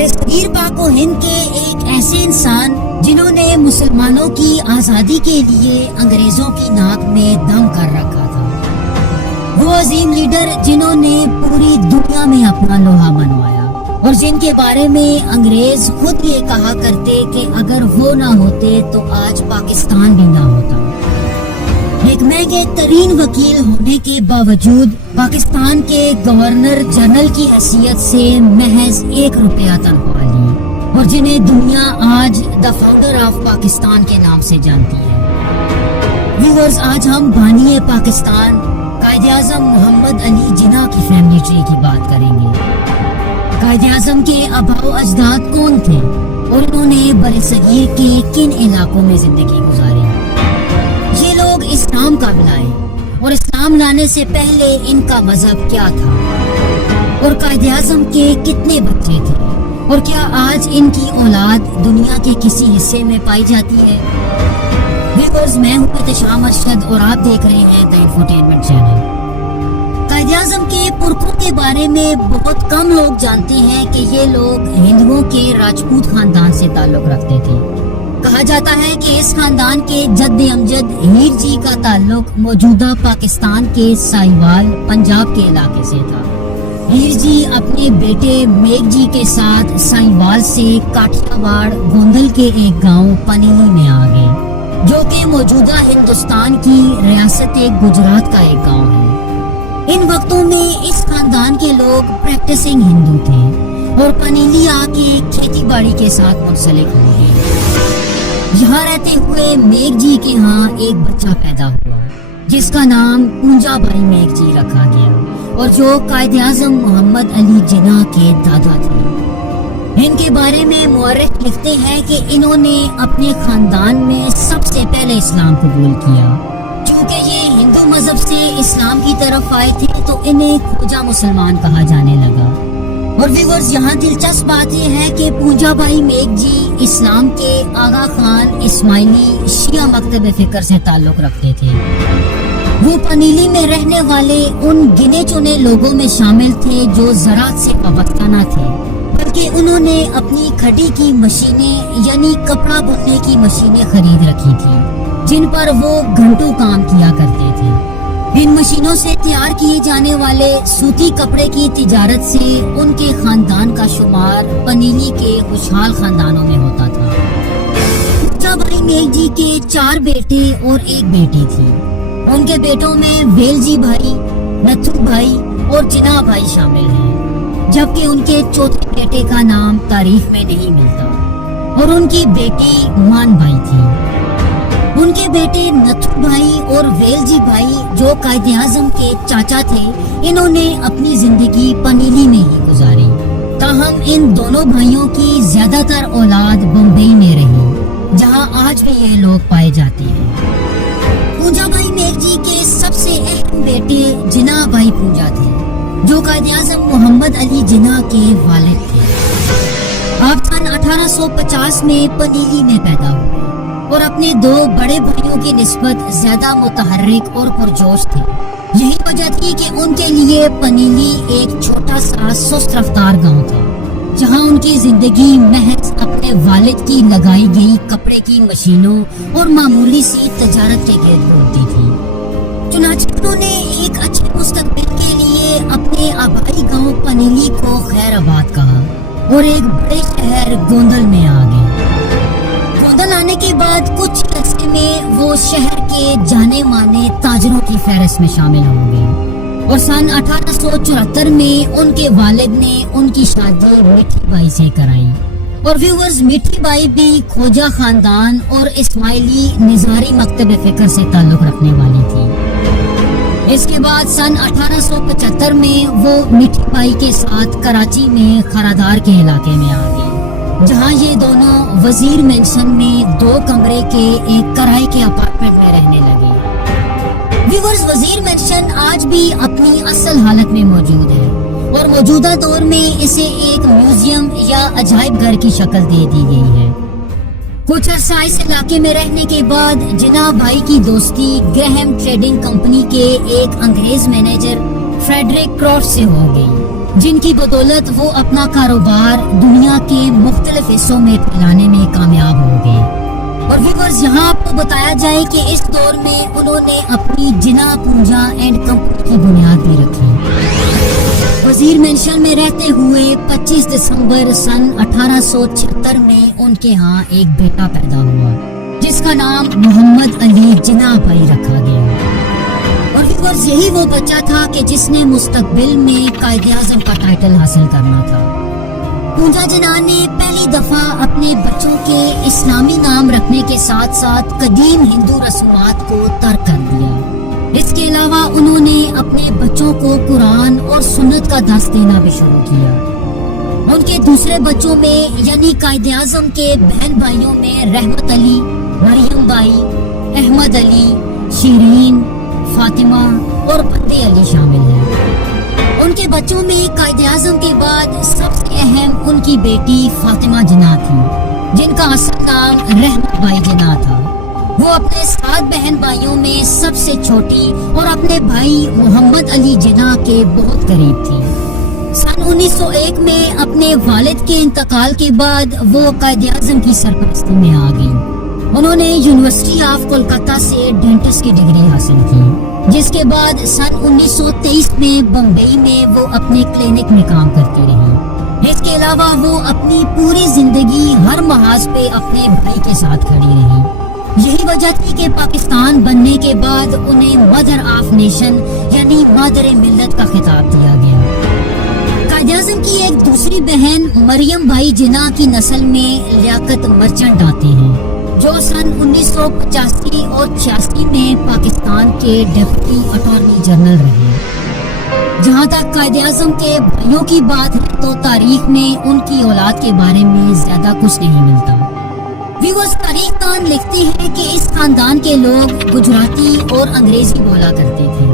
برصغیر پاک و ہند کے ایک ایسے انسان جنہوں نے مسلمانوں کی آزادی کے لیے انگریزوں کی ناک میں دم کر رکھا تھا، وہ عظیم لیڈر جنہوں نے پوری دنیا میں اپنا لوہا منوایا اور جن کے بارے میں انگریز خود یہ کہا کرتے کہ اگر وہ نہ ہوتے تو آج پاکستان بھی نہ ہوتا۔ ایک مہنگے ترین وکیل ہونے کے باوجود پاکستان کے گورنر جنرل کی حیثیت سے محض 1 روپیہ تنخواہ لی، اور جنہیں دنیا آج دا فاؤنڈر آف پاکستان کے نام سے جانتی ہے۔ ویورز، آج ہم بانی پاکستان قائد اعظم محمد علی جناح کی فیملی ٹری کی بات کریں گے۔ قائد اعظم کے آباء و اجداد کون تھے اور انہوں نے برصغیر کے کن علاقوں میں زندگی گزاری؟ یہ لوگ اسلام کا لائے اور اسلام لانے سے پہلے ان کا مذہب کیا تھا، اور قائد اعظم کے کتنے بچے تھے، اور کیا آج ان کی اولاد دنیا کے کسی حصے میں پائی جاتی ہے؟ ویورز، میں ہوں احتشام ارشد اور آپ دیکھ رہے ہیں دا انفوٹینمنٹ چینل۔ قائد اعظم کے پرکھوں کے بارے میں بہت کم لوگ جانتے ہیں کہ یہ لوگ ہندوؤں کے راجپوت خاندان سے تعلق رکھتے تھے۔ کہا جاتا ہے کہ اس خاندان کے جد امجد ہیر جی کا تعلق موجودہ پاکستان کے سائیوال پنجاب کے علاقے سے تھا۔ ہیر جی اپنے بیٹے میگ جی کے ساتھ سائیوال سے کاٹھیا واڑ گوندل کے ایک گاؤں پنیلی میں آ گئے، جو کہ موجودہ ہندوستان کی ریاست گجرات کا ایک گاؤں ہے۔ ان وقتوں میں اس خاندان کے لوگ پریکٹسنگ ہندو تھے اور پنیلی آ کے کھیتی باڑی کے ساتھ منسلک ہو گئے۔ یہاں رہتے ہوئے میگ جی کے ہاں ایک بچہ پیدا ہوا جس کا نام پونجا بھائی میگ جی رکھا گیا، اور جو قائد اعظم محمد علی جناح کے دادا تھے۔ ان کے بارے میں مورخ لکھتے ہیں کہ انہوں نے اپنے خاندان میں سب سے پہلے اسلام قبول کیا۔ چونکہ یہ ہندو مذہب سے اسلام کی طرف آئے تھے تو انہیں کھوجا مسلمان کہا جانے لگا۔ اور ویورز، یہاں دلچسپ بات یہ ہے کہ پونجا بھائی میگ جی اسلام کے آغا خان اسماعیلی شیعہ مکتب فکر سے تعلق رکھتے تھے۔ وہ پنیلی میں رہنے والے ان گنے چنے لوگوں میں شامل تھے جو زراعت سے وابستہ نہ تھے، بلکہ انہوں نے اپنی کھڈی کی مشینیں یعنی کپڑا بننے کی مشینیں خرید رکھی تھی، جن پر وہ گھنٹوں کام کیا کرتے تھے۔ ان مشینوں سے تیار کیے جانے والے سوتی کپڑے کی تجارت سے ان کے خاندان کا شمار پنیلی کے خوشحال خاندانوں میں ہوتا تھا۔ پونجا بھائی میگ جی کے 4 بیٹے اور 1 بیٹی تھی۔ ان کے بیٹوں میں ویل جی بھائی، نتھو بھائی اور چنا بھائی شامل ہیں، جبکہ ان کے چوتھے بیٹے کا نام تاریخ میں نہیں ملتا، اور ان کی بیٹی مان بھائی تھی۔ ان کے بیٹے نتھو بھائی اور ویل جی بھائی جو قائد اعظم کے چاچا تھے، انہوں نے اپنی زندگی پنیلی میں ہی گزاری، تاہم ان دونوں بھائیوں کی زیادہ تر اولاد بمبئی میں رہی، جہاں آج بھی یہ لوگ پائے جاتے ہیں۔ پونجا بھائی میگ جی کے سب سے اہم بیٹے جناح بھائی پونجا تھے، جو قائد اعظم محمد علی جناح کے والد تھے۔ آپ سن 1850 میں پنیلی میں پیدا ہوئے اور اپنے 2 بڑے بھائیوں کی نسبت زیادہ متحرک اور پرجوش تھے۔ یہی وجہ تھی کہ ان کے لیے پنیلی ایک چھوٹا سا سست رفتار گاؤں تھا، جہاں ان کی زندگی محض اپنے والد کی لگائی گئی کپڑے کی مشینوں اور معمولی سی تجارت کے گرد گھومتی تھی۔ چنانچہ انہوں نے ایک اچھے مستقبل کے لیے اپنے آبائی گاؤں پنیلی کو خیر آباد کہا اور ایک بڑے شہر گوندل میں آ گئے۔ گوندل آنے کے بعد کچھ عرصے میں وہ شہر کے جانے مانے تاجروں کی فہرست میں شامل ہوں گے، اور سن 1874 میں ان کے والد نے ان کی شادی میٹھی بائی سے کرائی۔ اور ویورز، میٹھی بائی بھی کھوجا خاندان اور اسماعیلی نظاری مکتب فکر سے تعلق رکھنے والی تھی۔ اس کے بعد سن 1875 میں وہ میٹھی بائی کے ساتھ کراچی میں خرادار کے علاقے میں آ گئی، جہاں یہ دونوں وزیر مینشن میں 2 کمرے کے ایک کرائے کے اپارٹمنٹ میں رہنے لگے۔ ویورز، وزیر مینشن آج بھی اپنی اصل حالت میں موجود ہے اور موجودہ دور میں اسے ایک میوزیم یا عجائب گھر کی شکل دے دی گئی ہے۔ کچھ عرصہ اس علاقے میں رہنے کے بعد جناح بھائی کی دوستی گریہم ٹریڈنگ کمپنی کے ایک انگریز مینیجر فریڈرک کرافٹ سے ہو گئی، جن کی بدولت وہ اپنا کاروبار دنیا کے مختلف حصوں میں پھیلانے میں کامیاب ہو گئے۔ اور ویورز، یہاں آپ کو بتایا جائے کہ اس دور میں انہوں نے اپنی جنا پونجا اینڈ کمپنی کی بنیاد بھی رکھی۔ وزیر مینشن میں رہتے ہوئے 25 دسمبر سن 1876 میں ان کے ہاں ایک بیٹا پیدا ہوا جس کا نام محمد علی جناح بھائی رکھا گیا۔ اور ویورز، یہی وہ بچہ تھا کہ جس نے مستقبل میں قائد اعظم کا ٹائٹل حاصل کرنا تھا۔ پونجا جناح نے پہلی دفعہ اپنے بچوں کے اسلامی نام رکھنے کے ساتھ ساتھ قدیم ہندو رسومات کو ترک کر دیا۔ اس کے علاوہ انہوں نے اپنے بچوں کو قرآن اور سنت کا درس دینا بھی شروع کیا۔ ان کے دوسرے بچوں میں یعنی قائد اعظم کے بہن بھائیوں میں رحمت علی، مریم بائی، احمد علی، شیرین، فاطمہ اور فتح علی شامل ہیں۔ ان کے بچوں میں قائد اعظم کے بعد سب سے اہم ان کی بیٹی فاطمہ جناح تھی، جن کا اصل نام رحمت بائی جناح تھا۔ وہ اپنے 7 بہن بھائیوں میں سب سے چھوٹی اور اپنے بھائی محمد علی جناح کے بہت قریب تھی۔ سن 1901 میں اپنے والد کے انتقال کے بعد وہ قائد اعظم کی سرپرستی میں آ گئی۔ انہوں نے یونیورسٹی آف کولکتہ سے ڈینٹسٹ کی ڈگری حاصل کی، جس کے بعد سن 1923 میں بمبئی میں وہ اپنے کلینک میں کام کرتی رہی۔ اس کے علاوہ وہ اپنی پوری زندگی ہر محاذ پہ اپنے بھائی کے ساتھ کھڑی رہی۔ یہی وجہ تھی کہ پاکستان بننے کے بعد انہیں مدر آف نیشن یعنی مادر ملت کا خطاب دیا گیا۔ قائد اعظم کی ایک دوسری بہن مریم بائی جناح کی نسل میں لیاقت مرچنٹ آتے ہیں، جو سن 1985 اور 86 میں پاکستان کے ڈپٹی اٹارنی جنرل رہے۔ جہاں تک قائد اعظم کے بھائیوں کی بات ہے تو تاریخ میں ان کی اولاد کے بارے میں زیادہ کچھ نہیں ملتا۔ ویورز، تاریخ دان لکھتے ہیں کہ اس خاندان کے لوگ گجراتی اور انگریزی بولا کرتے تھے،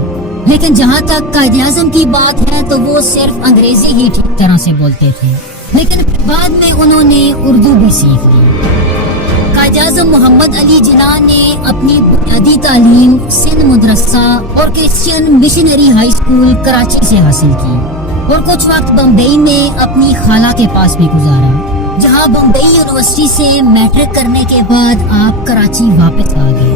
لیکن جہاں تک قائد اعظم کی بات ہے تو وہ صرف انگریزی ہی ٹھیک طرح سے بولتے تھے، لیکن بعد میں انہوں نے اردو بھی سیکھ لی۔ قائد اعظم محمد علی جناح نے اپنی بنیادی تعلیم سندھ مدرسہ اور Christian missionary high school Karachi سے حاصل کی اور کچھ وقت بمبئی میں اپنی خالہ کے پاس بھی گزارا، جہاں بمبئی یونیورسٹی سے میٹرک کرنے کے بعد آپ کراچی واپس آ گئے۔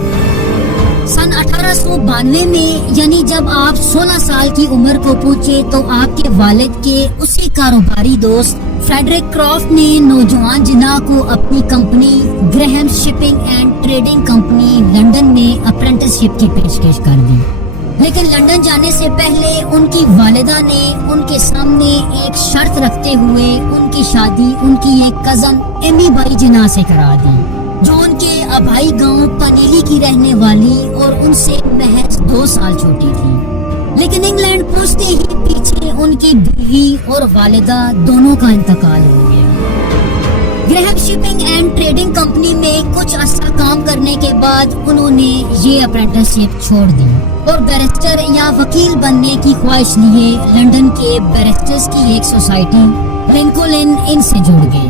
سن 1892 میں یعنی جب آپ 16 سال کی عمر کو پہنچے تو آپ کے والد کے اسی کاروباری دوست فریڈرک کرافٹ نے نوجوان جناح کو اپنی company Graham shipping and trading company London میں اپرینٹس شپ کی پیشکش کر دی، لیکن لنڈن جانے سے پہلے ان کی والدہ نے ان کے سامنے ایک شرط رکھتے ہوئے ان کی شادی ان کی ایک کزن ایمی بائی جناح سے کرا دی، جو ان کے آبائی گاؤں پنیلی کی رہنے والی اور ان سے محض 2 سال چھوٹی تھی۔ لیکن انگلینڈ پہنچتے ہی پیچھے ان کی بیوی اور والدہ دونوں کا انتقال ہو گیا۔ گریہم شپنگ اینڈ ٹریڈنگ کمپنی میں کچھ عرصہ کام کرنے کے بعد انہوں نے یہ اپرینٹس شپ چھوڑ دی اور بیرسٹر یا وکیل بننے کی خواہش لیے لنڈن کے بیرسٹرز کی ایک سوسائٹی لنکولن ان سے جڑ گئے۔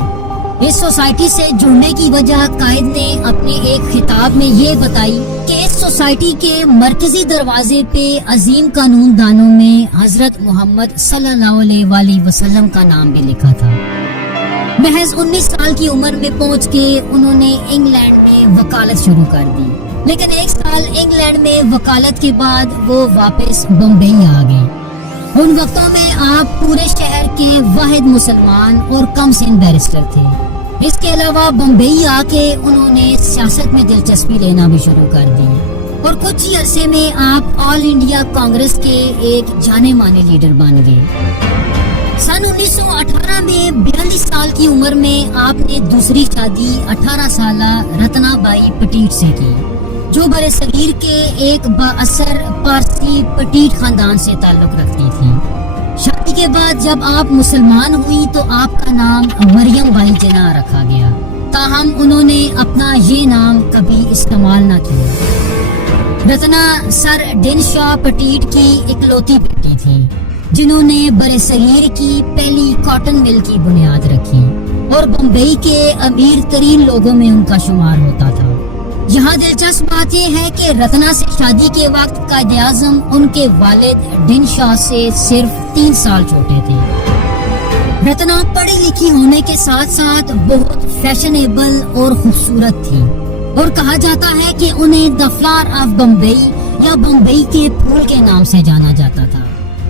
اس سوسائٹی سے جڑنے کی وجہ قائد نے اپنے ایک خطاب میں یہ بتائی کہ اس سوسائٹی کے مرکزی دروازے پہ عظیم قانون دانوں میں حضرت محمد صلی اللہ علیہ وآلہ وسلم کا نام بھی لکھا تھا۔ محض 19 سال کی عمر میں پہنچ کے انہوں نے انگلینڈ میں وکالت شروع کر دی، لیکن 1 سال انگلینڈ میں وکالت کے بعد وہ واپس بمبئی آ گئے۔ ان وقتوں میں آپ پورے شہر کے واحد مسلمان اور کم سن بیرسٹر تھے۔ اس کے علاوہ بمبئی آ کے انہوں نے سیاست میں دلچسپی لینا بھی شروع کر دی اور کچھ ہی عرصے میں آپ آل انڈیا کانگریس کے ایک جانے مانے لیڈر بن گئے۔ سن 1918 میں 42 سال کی عمر میں آپ نے دوسری شادی 18 سالہ رتنا بائی پٹیٹ سے کی، جو برصغیر کے ایک بااثر پارسی پٹیٹ خاندان سے تعلق رکھتی تھی۔ شادی کے بعد جب آپ مسلمان ہوئی تو آپ کا نام مریم بائی جناح رکھا گیا، تاہم انہوں نے اپنا یہ نام کبھی استعمال نہ کیا۔ رتنا سر ڈن شاہ پٹیٹ کی اکلوتی بیٹی تھی، جنہوں نے برصغیر کی پہلی کاٹن مل کی بنیاد رکھی اور بمبئی کے امیر ترین لوگوں میں ان کا شمار ہوتا تھا۔ یہاں دلچسپ بات یہ ہے کہ رتنا سے شادی کے وقت قائد اعظم ان کے والد ڈن شاہ سے صرف 3 سال چھوٹے تھے۔ رتنا پڑھی لکھی ہونے کے ساتھ ساتھ بہت فیشنیبل اور خوبصورت تھی اور کہا جاتا ہے کہ انہیں دی فلاور آف بمبئی یا بمبئی کے پھول کے نام سے جانا جاتا تھا.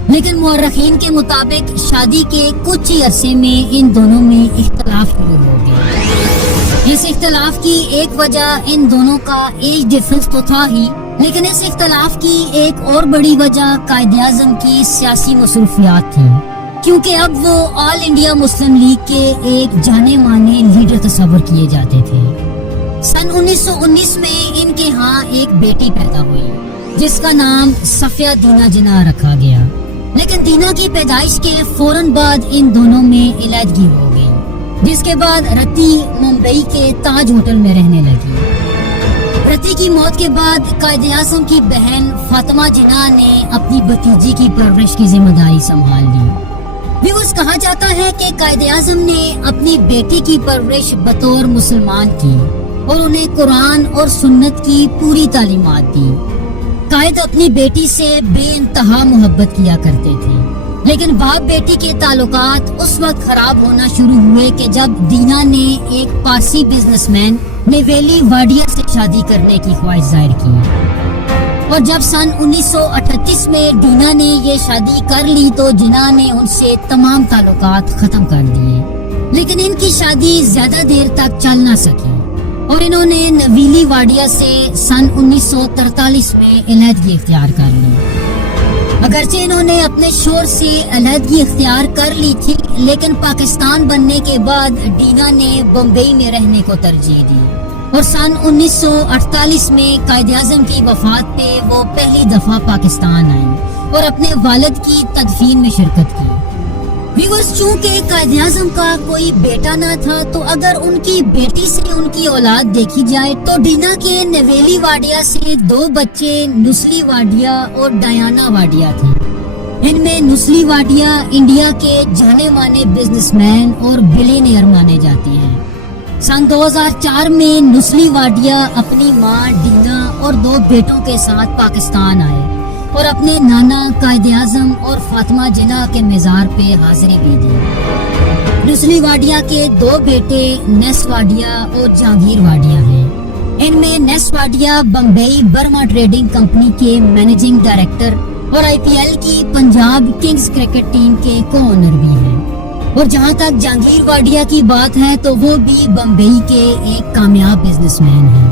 لیکن مورخین کے مطابق شادی کے کچھ ہی عرصے میں ان دونوں میں اختلاف شروع ہو گیا. اس اختلاف کی ایک وجہ ان دونوں کا ایج ڈفرنس تو تھا ہی، لیکن اس اختلاف کی ایک اور بڑی وجہ قائد اعظم کی سیاسی مصروفیات تھی، کیونکہ اب وہ آل انڈیا مسلم لیگ کے ایک جانے مانے لیڈر تصور کیے جاتے تھے. سن 1919 میں ان کے ہاں ایک بیٹی پیدا ہوئی جس کا نام صفیہ دینا جناح رکھا گیا، لیکن دینا کی پیدائش کے فوراً بعد ان دونوں میں علیحدگی ہو گئی، جس کے بعد رتی ممبئی کے تاج ہوٹل میں رہنے لگی. رتی کی موت کے بعد قائد اعظم کی بہن فاطمہ جناح نے اپنی بھتیجی کی پرورش کی ذمہ داری سنبھال لی. ویورز، کہا جاتا ہے کہ قائد اعظم نے اپنی بیٹی کی پرورش بطور مسلمان کی اور انہیں قرآن اور سنت کی پوری تعلیمات دی. قائد اپنی بیٹی سے بے انتہا محبت کیا کرتے تھے، لیکن باپ بیٹی کے تعلقات اس وقت خراب ہونا شروع ہوئے کہ جب دینا نے ایک پارسی بزنس مین نیویلی واڈیا سے شادی کرنے کی خواہش ظاہر کی، اور جب سن 1938 میں دینا نے یہ شادی کر لی تو جناح نے ان سے تمام تعلقات ختم کر دیے. لیکن ان کی شادی زیادہ دیر تک چل نہ سکی اور انہوں نے نیویلی واڈیا سے سن 1943 میں علیحدگی اختیار کر لی. اگرچہ انہوں نے اپنے شوہر سے علیحدگی اختیار کر لی تھی، لیکن پاکستان بننے کے بعد دینا نے بمبئی میں رہنے کو ترجیح دی اور سن 1948 میں قائد اعظم کی وفات پہ وہ پہلی دفعہ پاکستان آئیں اور اپنے والد کی تدفین میں شرکت کی. ویورز، چونکہ قائد اعظم کا کوئی بیٹا نہ تھا تو اگر ان کی بیٹی سے ان کی اولاد دیکھی جائے تو دینا کے نیویلی واڈیا سے 2 بچے نسلی واڈیا اور ڈیانا واڈیا تھے. ان میں نسلی واڈیا انڈیا کے جانے مانے بزنس مین اور بلینئر مانے جاتے ہیں. سن 2004 میں نسلی واڈیا اپنی ماں دینا اور 2 بیٹوں کے ساتھ پاکستان آئے اور اپنے نانا قائد اعظم اور فاطمہ جناح کے مزار پہ حاضری بھی دی. نسلی واڈیا کے 2 بیٹے نیس واڈیا اور جہانگیر واڈیا ہیں. ان میں Ness Wadia Bombay Burma trading company کے مینیجنگ ڈائریکٹر اور IPL کی پنجاب کنگز کرکٹ ٹیم کے کو آنر بھی ہیں. اور جہاں تک جہانگیر واڈیا کی بات ہے تو وہ بھی بمبئی کے ایک کامیاب بزنس مین ہیں.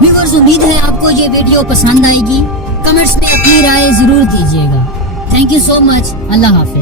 ویورز، امید ہے آپ کو یہ ویڈیو پسند آئے گی. کمنٹس میں اپنی رائے ضرور دیجیے گا. تھینک یو سو مچ. اللہ حافظ.